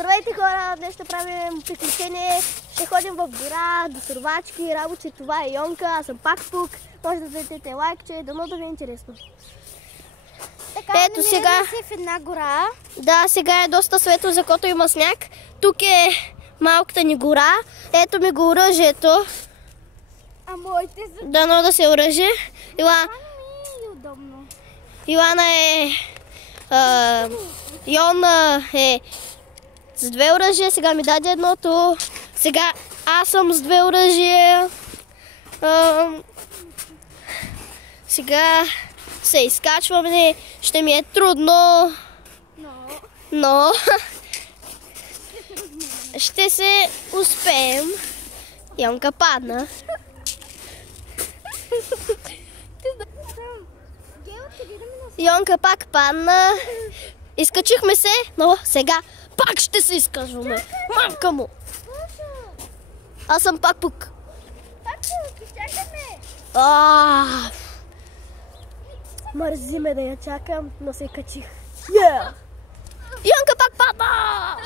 Здравейте хора, днес ще правим приключение. Ще ходим в гора, до сървачки, работи. Това е Йонка, аз съм пак тук. Може да дадете лайкче, дано да ви е интересно. Така, ето сега си в една гора. Да, сега е доста светло, защото има сняг. Тук е малката ни гора. Ето ми го оръжието. А моите за... Дано да се оръжи. удобно. Илана е... Йона е с две оръжия, сега ми даде едното. Сега аз съм с две оръжия. Сега се изкачваме. Ще ми е трудно. Но ще се успеем. Йонка падна. Йонка пак падна. Изкачихме се, но сега пак ще се изкачваме. Мамка му! Аз съм пак пук. Мързи ме да я чакам, но се качих. Йонка пак падна!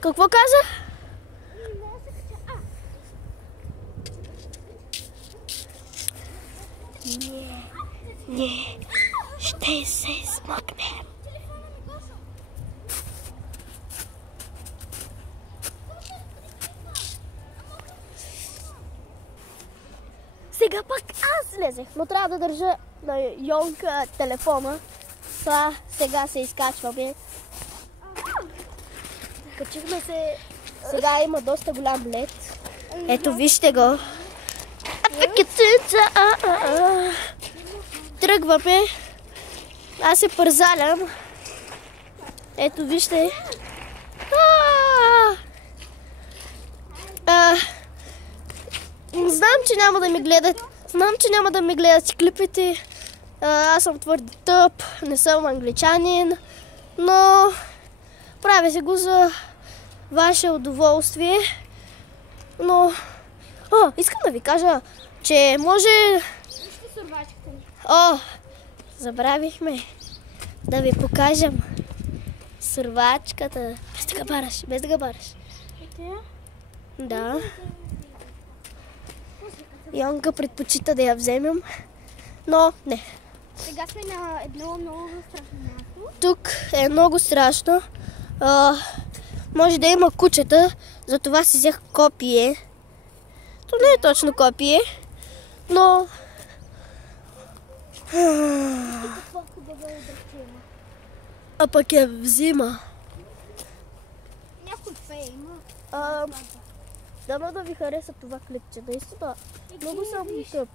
Какво каза? Не, ще се смъкнем. Сега пак аз слезех, но трябва да държа на Йонка телефона. Това сега се изкачваме. Качихме се. Сега има доста голям лед. Ето вижте го. Тръгваме. Аз се пързалям. Ето вижте. Знам, че няма да ми гледат. Знам, че няма да ми гледат клипите. Аз съм твърде тъп. Не съм англичанин. Но правя се го за ваше удоволствие. Но искам да ви кажа, че може... Забравихме да ви покажем сървачката. Без да габараш, без да габараш. Да. Йонка предпочита да я вземем, но не. Сега сме на едно много страшно място. Тук е много страшно. Може да има кучета, затова си взех копие. То не е точно копие, но... А пък я взима. Някой фей има. Дано да ви хареса това клипче. Наистина, много съм тъп.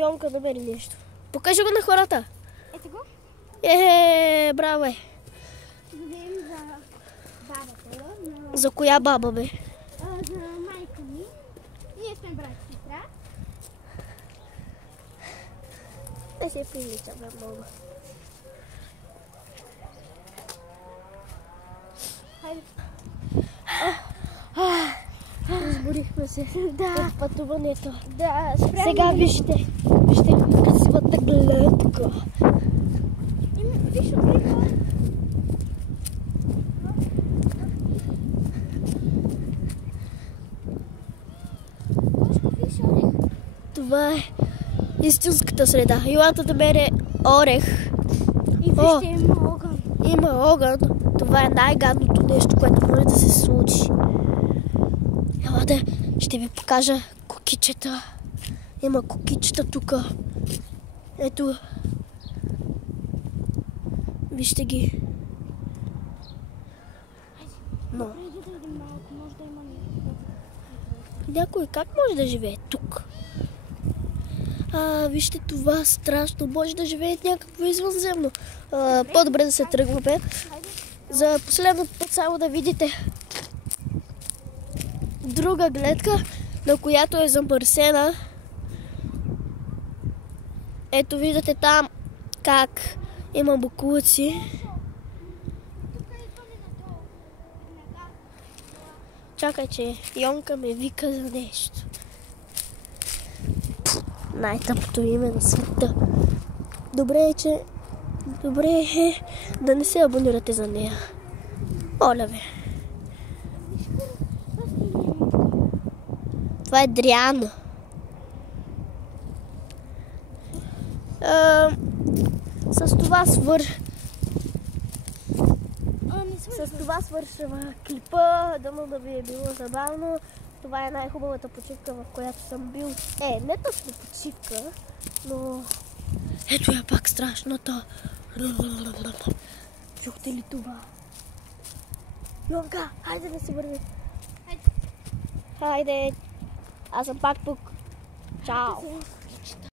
Йонка, намери нещо. Покажи го на хората. Ето го. Браво е. За бабата. За коя баба, бе? За майка ми. Ние сме брат и сестра. Не се приличаме много. Хайде. Разборихме се Да. от пътуването. Да, Сега вижте. Вижте късвата гледка. Виж, отрива. Това е истинската среда. Илата да бере орех. И вижте, има огън. Има огън. Това е най-гадното нещо, което може да се случи. Елате, ще ви покажа кукичета. Има кукичета тук. Ето. Вижте ги. Но някой как може да живее тук? Вижте това страшно. Може да живее някакво извънземно. По-добре да се тръгваме. За последно път само да видите друга гледка, на която е замърсена. Ето виждате там как има боклуци. Чакай, че Йонка ме вика за нещо. Най-тъпото име на света. Добре е да не се абонирате за нея. Моля ви. Това е Дриана. С това свършва клипа. Дано да ви е било забавно. Това е най-хубавата почивка, в която съм бил. Не точно почивка, но... Ето я пак страшната. Чухте ли това? Йонка, хайде да си върви. Хайде. Аз съм пак тук. Чао.